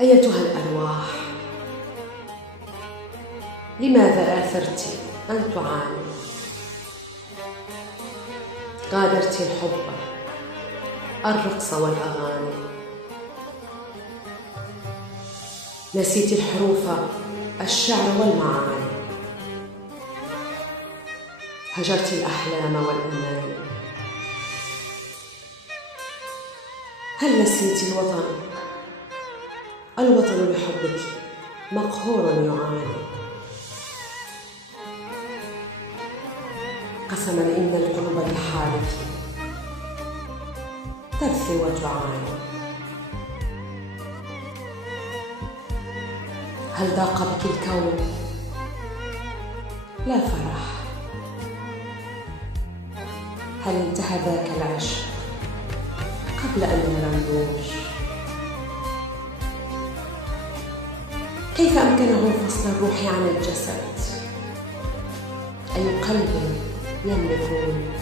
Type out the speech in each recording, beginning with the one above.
أيتها الأرواح، لماذا آثرت أن تعاني؟ غادرت الحب، الرقص والأغاني، نسيت الحروف، الشعر والمعاني، هجرت الأحلام والأماني. هل نسيت الوطن؟ الوطن بحبك مقهور يعاني. قسما إن القلوب بحالك ترثي وتعاني. هل ضاق بك الكون؟ لا فرح. هل انتهى ذاك العشق قبل أن نرى النور؟ كيف أمكنه فصل الروح عن الجسد؟ أي قلب يملكون؟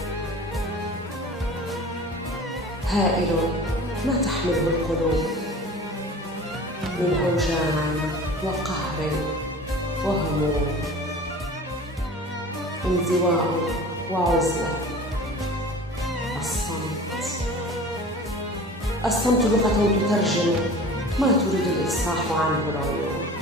هائل ما تحمله القلوب من أوجاع وقهر وهموم، انزواء وعزلة. الصمت لغة تترجم ما تريد الإفصاح عنه العيون.